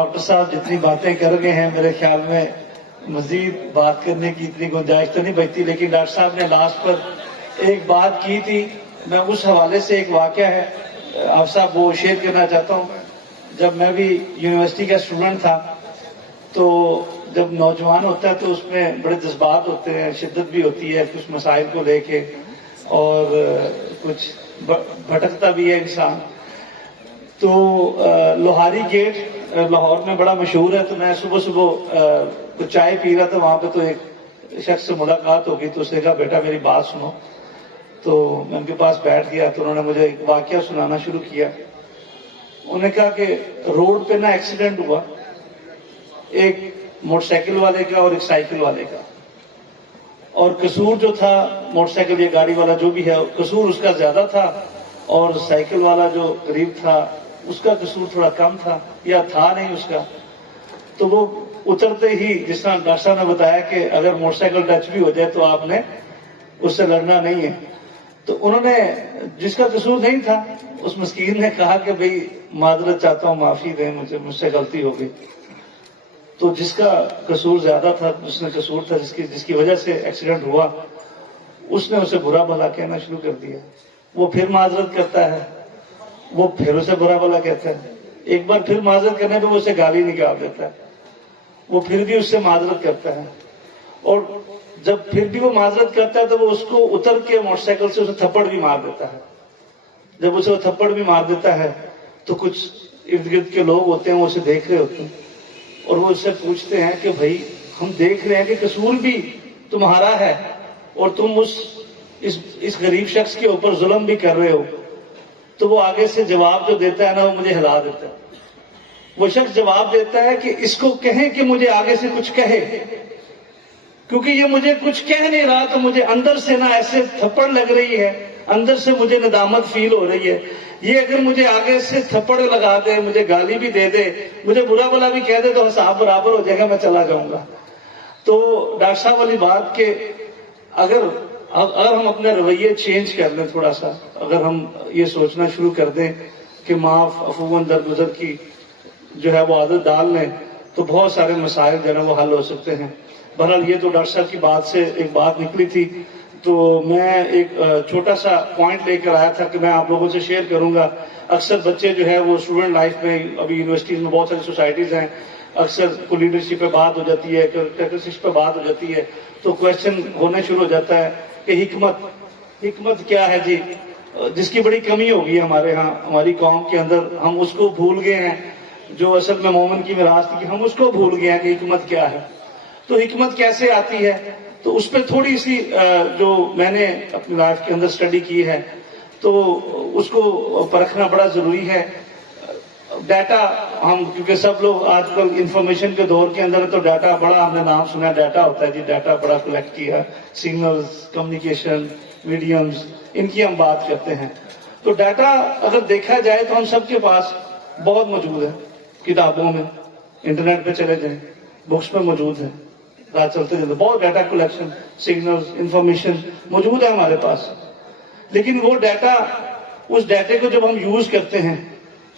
Doctor صاحب جتنی باتیں کر گئے ہیں میرے خیال میں مزید بات کرنے کی اتنی گنجائش تو نہیں بچتی، لیکن ڈاکٹر صاحب نے لاسٹ پر ایک بات کی تھی، میں اس حوالے سے ایک واقعہ ہے آپ صاحب وہ شیئر کرنا چاہتا ہوں۔ جب میں بھی یونیورسٹی کا اسٹوڈنٹ تھا تو جب نوجوان ہوتا ہے تو اس میں بڑے جذبات ہوتے ہیں، شدت بھی ہوتی ہے کچھ مسائل کو لے کے، اور کچھ بھٹکتا بھی ہے انسان۔ تو لوہاری گیٹ لاہور میں بڑا مشہور ہے، تو میں صبح صبح چائے پی رہا تھا وہاں پہ، تو ایک شخص سے ملاقات ہو گئی، تو اس نے کہا بیٹا میری بات سنو۔ تو میں ان کے پاس بیٹھ گیا تو انہوں نے مجھے ایک واقعہ سنانا شروع کیا۔ انہوں نے کہا کہ روڈ پہ نا ایکسیڈنٹ ہوا، ایک موٹر سائیکل والے کا اور ایک سائیکل والے کا، اور قصور جو تھا موٹر سائیکل یا گاڑی والا جو بھی ہے قصور اس کا زیادہ تھا، اور سائیکل والا جو قریب تھا اس کا قصور تھوڑا کم تھا یا تھا نہیں اس کا۔ تو وہ اترتے ہی جس طرح ڈاکٹر صاحب نے بتایا کہ اگر موٹر سائیکل ٹچ بھی ہو جائے تو آپ نے اس سے لڑنا نہیں ہے، تو انہوں نے جس کا قصور نہیں تھا اس مسکین نے کہا کہ بھئی معذرت چاہتا ہوں، معافی دیں مجھ سے غلطی ہو گئی۔ تو جس کا قصور زیادہ تھا، جس نے قصور تھا، جس کی وجہ سے ایکسیڈنٹ ہوا، اس نے اسے برا بھلا کہنا شروع کر دیا۔ وہ پھر معذرت کرتا ہے، وہ پھر اسے برا بھلا کہتا ہے، ایک بار پھر معذرت کرنے پہ وہ اسے گالی نکال دیتا ہے، وہ پھر بھی اس سے معذرت کرتا ہے، اور جب پھر بھی وہ معذرت کرتا ہے تو وہ اس کو اتر کے موٹر سائیکل سے اسے تھپڑ بھی مار دیتا ہے۔ جب اسے وہ تھپڑ بھی مار دیتا ہے تو کچھ ارد گرد کے لوگ ہوتے ہیں وہ اسے دیکھ رہے ہوتے ہیں، اور وہ اس سے پوچھتے ہیں کہ بھائی ہم دیکھ رہے ہیں کہ قصور بھی تمہارا ہے اور تم اس غریب شخص کے اوپر ظلم بھی کر رہے ہو۔ تو وہ آگے سے جواب جو دیتا ہے نا وہ مجھے ہلا دیتا ہے۔ وہ شخص جواب دیتا ہے کہ اس کو کہیں کہ مجھے آگے سے کچھ کہے، کیونکہ یہ مجھے کچھ کہہ نہیں رہا، تو مجھے اندر سے نا ایسے تھپڑ لگ رہی ہے، اندر سے مجھے ندامت فیل ہو رہی ہے۔ یہ اگر مجھے آگے سے تھپڑ لگا دے، مجھے گالی بھی دے دے، مجھے برا بھلا بھی کہہ دے، تو حساب برابر ہو جائے گا، میں چلا جاؤں گا۔ تو ڈاکٹر صاحب والی بات کہ اگر ہم اپنے رویے چینج کر لیں تھوڑا سا، اگر ہم یہ سوچنا شروع کر دیں کہ معاف عفواً درگزر کی جو ہے وہ عادت ڈال لیں، تو بہت سارے مسائل جو ہے نا وہ حل ہو سکتے ہیں۔ بہرحال یہ تو ڈاکٹر صاحب کی بات سے ایک بات نکلی تھی، تو میں ایک چھوٹا سا پوائنٹ لے کر آیا تھا کہ میں آپ لوگوں سے شیئر کروں گا۔ اکثر بچے جو ہے وہ اسٹوڈنٹ لائف میں، ابھی یونیورسٹیز میں بہت ساری سوسائٹیز ہیں، اکثر کو لیڈرشپ پہ بات ہو جاتی ہے، کریکٹرسٹکس پہ بات ہو جاتی ہے، تو کویشچن ہونا شروع ہو جاتا ہے کہ حکمت کیا ہے جی، جس کی بڑی کمی ہوگی ہمارے ہاں، ہماری قوم کے اندر، ہم اس کو بھول گئے ہیں، جو اصل میں مومن کی میراث تھی کہ ہم اس کو بھول گئے ہیں کہ حکمت کیا ہے۔ تو حکمت کیسے آتی ہے، تو اس پہ تھوڑی سی جو میں نے اپنی لائف کے اندر اسٹڈی کی ہے، تو اس کو پرکھنا بڑا ضروری ہے۔ ڈیٹا، ہم کیونکہ سب لوگ آج کل انفارمیشن کے دور کے اندر، تو ڈیٹا بڑا ہم نے نام سنا، ڈیٹا ہوتا ہے جی، ڈیٹا بڑا کلیکٹ کیا، سگنلز، کمیونیکیشن، میڈیمز، ان کی ہم بات کرتے ہیں۔ تو ڈیٹا اگر دیکھا جائے تو ہم سب کے پاس بہت موجود ہے، کتابوں میں، انٹرنیٹ پہ چلے جائیں، بکس میں موجود ہے، راہ چلتے چلتے بہت ڈیٹا کلیکشن، سگنلز، انفارمیشن موجود ہے ہمارے پاس۔ لیکن وہ ڈیٹا، اس ڈیٹے کو جب ہم یوز کرتے ہیں،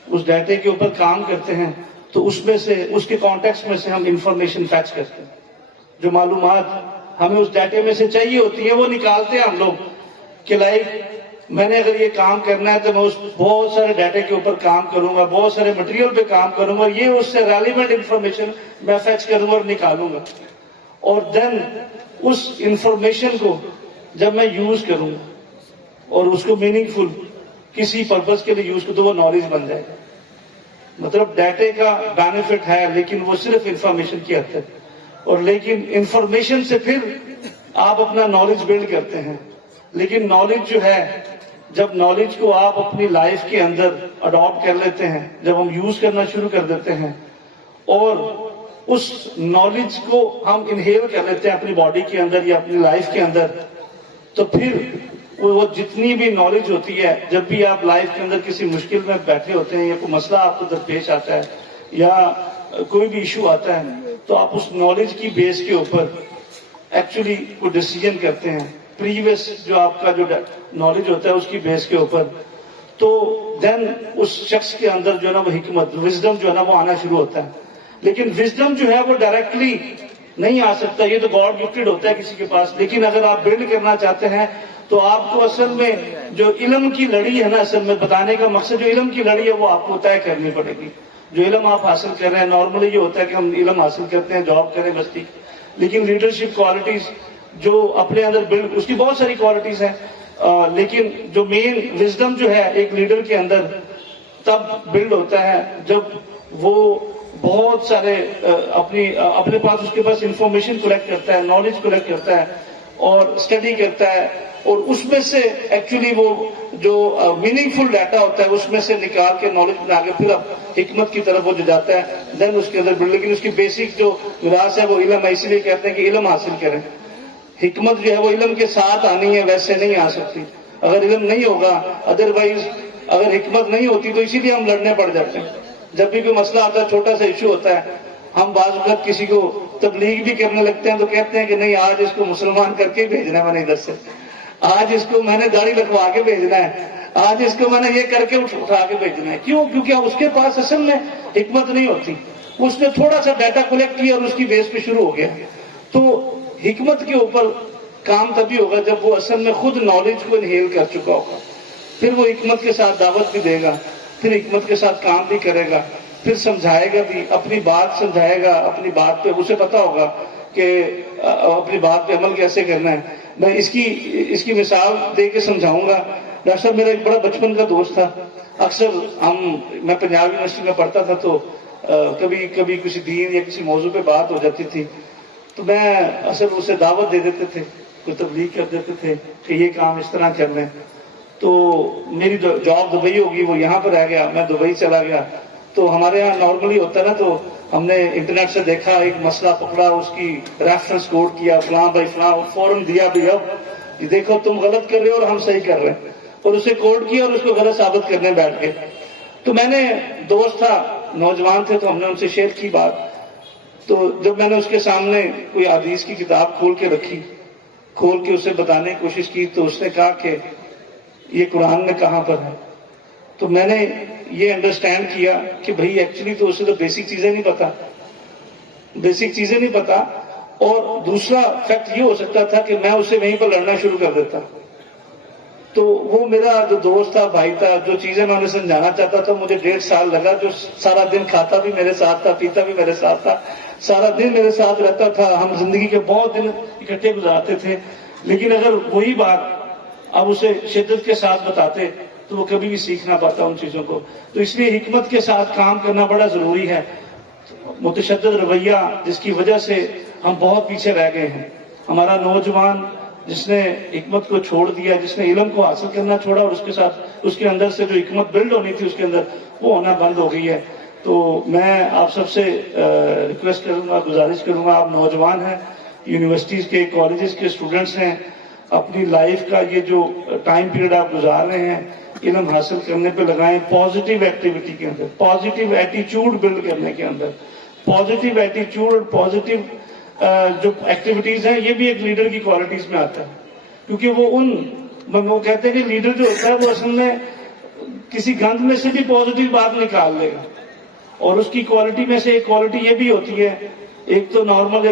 اس ڈیٹے کے اوپر کام کرتے ہیں، تو اس میں سے، اس کے کانٹیکسٹ میں سے ہم انفارمیشن فیچ کرتے ہیں، جو معلومات ہمیں اس ڈیٹے میں سے چاہیے ہوتی ہیں وہ نکالتے ہیں ہم لوگ، کہ لائک میں نے اگر یہ کام کرنا ہے تو میں اس بہت سارے ڈیٹے کے اوپر کام کروں گا، بہت سارے مٹیریل پہ کام کروں گا، یہ اس سے ریلیونٹ انفارمیشن میں فیچ کروں گا اور نکالوں گا، اور دین اس انفارمیشن کو جب میں یوز کروں اور اس کو میننگ فل کسی پرپز کے لیے یوز کروں تو وہ نالج بن جائے گا۔ مطلب ڈیٹے کا بینیفٹ ہے، لیکن وہ صرف انفارمیشن کی حد تک، اور لیکن انفارمیشن سے پھر آپ اپنا نالج بلڈ کرتے ہیں۔ لیکن نالج جو ہے، جب نالج کو آپ اپنی لائف کے اندر اڈاپٹ کر لیتے ہیں، جب ہم یوز کرنا شروع کر دیتے ہیں اور اس نالج کو ہم انہیل کر لیتے ہیں اپنی باڈی کے اندر یا اپنی لائف کے اندر، تو پھر وہ جتنی بھی نالج ہوتی ہے، جب بھی آپ لائف کے اندر کسی مشکل میں بیٹھے ہوتے ہیں یا کوئی مسئلہ آپ کو درپیش آتا ہے یا کوئی بھی ایشو آتا ہے، تو آپ اس نالج کی بیس کے اوپر ایکچولی کوئی ڈیسیجن کرتے ہیں، پریویس جو آپ کا جو نالج ہوتا ہے اس کی بیس کے اوپر، تو دین اس شخص کے اندر جو ہے نا وہ حکمت، وزڈم جو ہے نا وہ آنا شروع ہوتا ہے۔ لیکن وزڈم جو ہے وہ ڈائریکٹلی نہیں آ سکتا، یہ تو گاڈ گفٹڈ ہوتا ہے کسی کے پاس. لیکن اگر آپ بلڈ کرنا چاہتے ہیں تو آپ کو اصل میں جو علم کی لڑی ہے نا، اصل میں بتانے کا مقصد جو علم کی لڑی ہے وہ آپ کو طے کرنی پڑے گی. جو علم آپ حاصل کر رہے ہیں، نارملی یہ ہوتا ہے کہ ہم علم حاصل کرتے ہیں، جاب کریں بس ٹھیک. لیکن لیڈرشپ کوالٹیز جو اپنے اندر بلڈ، اس کی بہت ساری کوالٹیز ہیں، لیکن جو مین وزڈم جو ہے ایک لیڈر کے اندر تب بلڈ ہوتا ہے جب وہ بہت سارے اپنے پاس اس کے پاس انفارمیشن کلیکٹ کرتا ہے، نالج کلیکٹ کرتا ہے اور اسٹڈی کرتا ہے، اور اس میں سے ایکچولی وہ جو میننگ فل ڈیٹا ہوتا ہے اس میں سے نکال کے نالج بنا کے پھر اب حکمت کی طرف وہ جو جاتا ہے، دین اس کے اندر بلڈ. لیکن اس کی بیسک جو وراثت ہے وہ علم ہے، اسی لیے کہتے ہیں کہ علم حاصل کریں. حکمت جو ہے وہ علم کے ساتھ آنی ہے، ویسے نہیں آ سکتی. اگر علم نہیں ہوگا، ادروائز اگر حکمت نہیں ہوتی تو اسی لیے ہم لڑنے پڑ جاتے ہیں. جب بھی کوئی مسئلہ آتا ہے، چھوٹا سا ایشو ہوتا ہے، ہم بعض وقت کسی کو تبلیغ بھی کرنے لگتے ہیں تو کہتے ہیں کہ نہیں، آج اس کو مسلمان کر کے بھیجنا ہے، میں نے ادھر سے آج اس کو میں نے داڑھی لگوا کے بھیجنا ہے، آج اس کو میں نے یہ کر کے اٹھا کے بھیجنا ہے. کیوں؟ کیونکہ اس کے پاس اصل میں حکمت نہیں ہوتی. اس نے تھوڑا سا ڈیٹا کلیکٹ کیا اور اس کی بیس پہ شروع ہو گیا. تو حکمت کے اوپر کام تبھی ہوگا جب وہ اصل میں خود نالج کو انہیل کر چکا ہوگا. پھر وہ حکمت کے ساتھ دعوت بھی دے گا، پھر حکمت کے ساتھ کام بھی کرے گا، پھر سمجھائے گا بھی، اپنی بات سمجھائے گا، اپنی بات پہ اسے پتا ہوگا کہ اپنی بات پہ عمل کیسے کرنا ہے. میں اس کی مثال دے کے سمجھاؤں گا. ڈاکٹر صاحب میرا ایک بڑا بچپن کا دوست تھا. اکثر میں پنجاب یونیورسٹی میں پڑھتا تھا تو کبھی کسی دین یا کسی موضوع پہ بات ہو جاتی تھی تو میں اصل اسے دعوت دے دیتے تھے، کوئی تبلیغ کر دیتے تھے کہ یہ کام اس طرح کر لیں. تو میری جاب دبئی ہوگی، وہ یہاں پر رہ گیا، میں دبئی چلا گیا. تو ہمارے یہاں نارملی ہوتا ہے نا، تو ہم نے انٹرنیٹ سے دیکھا، ایک مسئلہ پکڑا، اس کی ریفرنس کوڈ کیا، فلاں بھائی فلاں، فوراً دیا بھی، اب یہ دیکھو تم غلط کر رہے ہو اور ہم صحیح کر رہے ہیں، اور اسے کوڈ کیا اور اس کو غلط ثابت کرنے بیٹھ گئے. تو میں نے، دوست تھا، نوجوان تھے، تو ہم نے ان سے شیئر کی بات. تو جب میں نے اس کے سامنے کوئی حدیث کی کتاب کھول کے رکھی، کھول کے اسے بتانے کی کوشش کی، تو اس نے کہا کہ یہ قرآن میں کہاں پر ہے. تو میں نے یہ انڈرسٹینڈ کیا کہ بھئی ایکچولی تو اسے تو بیسک چیزیں نہیں پتا. اور دوسرا فیکٹ یہ ہو سکتا تھا کہ میں اسے وہیں پر لڑنا شروع کر دیتا. تو وہ میرا جو دوست تھا، بھائی تھا، جو چیزیں میں انہیں سمجھانا چاہتا تھا، مجھے 1.5 سال لگا. جو سارا دن کھاتا بھی میرے ساتھ تھا، پیتا بھی میرے ساتھ تھا، سارا دن میرے ساتھ رہتا تھا. ہم زندگی کے بہت دن اکٹھے گزارتے تھے. لیکن اگر وہی بات اب اسے شدت کے ساتھ بتاتے تو وہ کبھی بھی سیکھ نہ پاتا ان چیزوں کو. تو اس لیے حکمت کے ساتھ کام کرنا بڑا ضروری ہے. متشدد رویہ جس کی وجہ سے ہم بہت پیچھے رہ گئے ہیں. ہمارا نوجوان جس نے حکمت کو چھوڑ دیا، جس نے علم کو حاصل کرنا چھوڑا، اور اس کے ساتھ اس کے اندر سے جو حکمت بلڈ ہونی تھی اس کے اندر، وہ ہونا بند ہو گئی ہے. تو میں آپ سب سے ریکویسٹ کروں گا، گزارش کروں گا، آپ نوجوان ہیں، یونیورسٹیز کے، کالجز کے اسٹوڈنٹس ہیں، اپنی لائف کا یہ جو ٹائم پیریڈ آپ گزار رہے ہیں علم حاصل کرنے پہ لگائیں. پازیٹیو ایکٹیویٹی کے اندر، پازیٹیو ایٹیچیوڈ بلڈ کرنے کے اندر. پازیٹیو ایٹیچیوڈ اور پازیٹیو جو ایکٹیویٹیز ہیں، یہ بھی ایک لیڈر کی کوالٹیز میں آتا ہے. کیونکہ وہ کہتے ہیں کہ لیڈر جو ہوتا ہے وہ اصل میں کسی گند میں سے بھی پازیٹیو بات نکال لے گا. اور اس کی کوالٹی میں سے ایک کوالٹی یہ بھی ہوتی ہے، ایک تو نارمل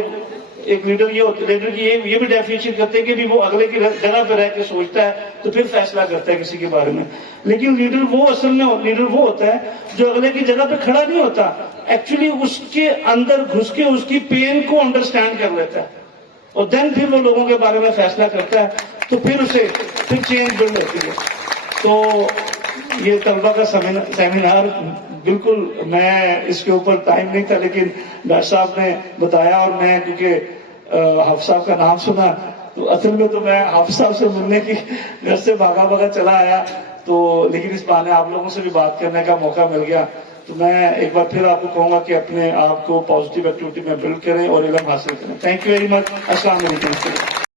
ایک لیڈر یہ ہوتا ہے، لیڈر کی یہ بھی ڈیفینیشن کرتے ہیں کہ بھی وہ اگلے کی جگہ پہ رہ کے سوچتا ہے تو پھر فیصلہ کرتا ہے کسی کے بارے میں. لیکن لیڈر وہ اصل میں لیڈر وہ ہوتا ہے جو اگلے کی جگہ پہ کھڑا نہیں ہوتا، ایکچولی اس کے اندر گھس کے اس کی پین کو انڈرسٹینڈ کر لیتا ہے، اور دین پھر وہ لوگوں کے بارے میں فیصلہ کرتا ہے. تو پھر چینج بلڈ ہوتی ہے. تو یہ طلبہ کا سیمینار، بالکل میں اس کے اوپر ٹائم نہیں تھا، لیکن ڈاکٹر صاحب نے بتایا، اور میں کیونکہ حافظ صاحب کا نام سنا تو اصل میں تو میں حافظ صاحب سے ملنے کی گھر سے بھاگا چلا آیا. تو لیکن اس بہانے آپ لوگوں سے بھی بات کرنے کا موقع مل گیا. تو میں ایک بار پھر آپ کو کہوں گا کہ اپنے آپ کو پازیٹیو ایکٹیویٹی میں بلڈ کریں اور علم حاصل کریں. Thank you very much. السلام علیکم.